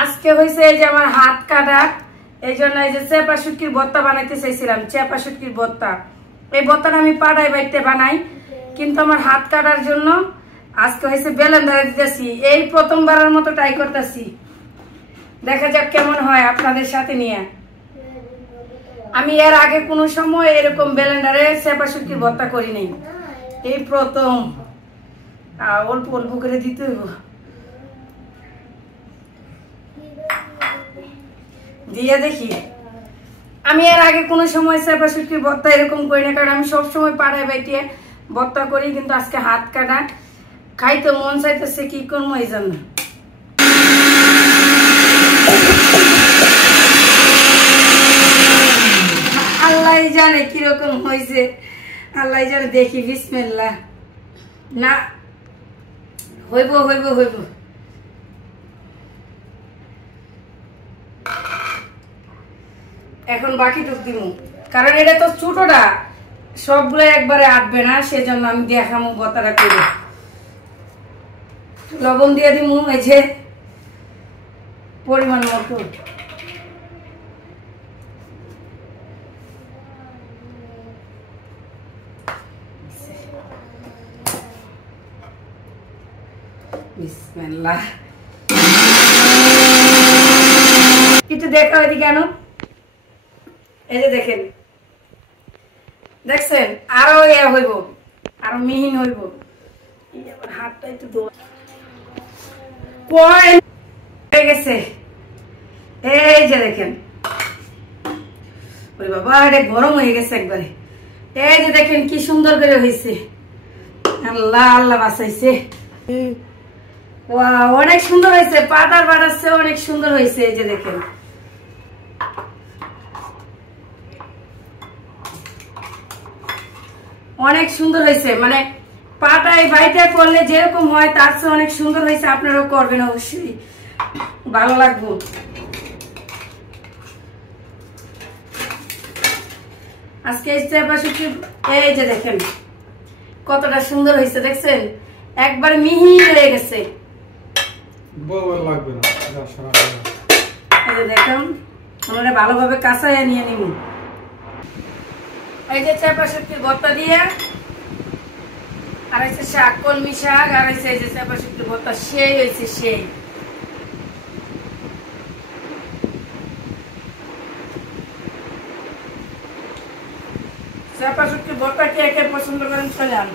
আজকে হয়েছে এই যে আমার হাত কাটা, এই জন্য এই যে চেপা শুটকির ভর্তা বানাইতে চাইছিলাম। চেপা শুটকির ভর্তা, এই ভর্তাটা আমি পাড়ায় বাড়িতে বানাই, কিন্তু আমার হাত কাটার জন্য আজকে হয়েছে ব্লেন্ডারে দিতেছি। এই প্রথমবারের মতো ট্রাই করতেছি, দেখা যাক কেমন হয় আপনাদের সাথে নিয়ে। আমি এর আগে কোনো সময় এরকম ব্লেন্ডারে চেপা শুটকির ভর্তা করি নাই, এই প্রথম। অল্প অল্প করে দিতে হইব, দিয়ে দেখি। আমি এর আগে কোনো সময় চেপা শুটকির ভর্তা এরকম করি না, কারণ আমি সবসময় পাড়ায় বাইটিয়ে ভর্তা করি, কিন্তু আজকে হাত কাটা, খাইতে মন চাইতেছে, কি করবো এই জন্য। আল্লাহ জানে কিরকম হয়েছে, আল্লাহ জানে। দেখি, বিসমিল্লাহ। না, হইব হইব হইব। এখন বাকিটুক দিব, কারণ এটা তো ছোটটা, সবগুলো একবারে আটবে না, সেজন্য আমি দেখামো ভর্তাটা করে। লবণ দিয়ে দিব এই যে পরিমাণ মতো। বিসমিল্লাহ। একটু দেখা হয়নি কেন, এই যে দেখেন, দেখছেন? আরো ইয়া হইব, আরো মিহিন হইব। হাতটা একটু হয়ে গেছে, এই যে দেখেন। ওরে বাবা, এটা গরম হয়ে গেছে একবারে। এই যে দেখেন কি সুন্দর করে হয়েছে, আল্লাহ আল্লাহ বাঁচাইছে। অনেক সুন্দর হয়েছে, পাতার বাড়াচ্ছে, অনেক সুন্দর হয়েছে। এই যে দেখেন, অনেক সুন্দর হয়েছে। মানে পাটায় বাইটা করলে যেরকম হয় তার চেয়ে অনেক সুন্দর হয়েছে। আপনারাও করবেন অবশ্যই, ভালো লাগবে। আজকে এই চেপা শুটকি, এই যে দেখেন কতটা সুন্দর হয়েছে, দেখছেন? একবার মিহি হয়ে গেছে। দেখুন, আমরা ভালোভাবে কাঁচাইয়া নিয়ে নিব। এই যে চেপা শুটকির ভর্তা দিয়ে, আর হচ্ছে শাক, কলমি শাক, আর হচ্ছে এই যে চেপা শুটকির ভর্তা, সেই হয়েছে সেই। চেপা শুটকির ভর্তা কে কে পছন্দ করেন চলে আন।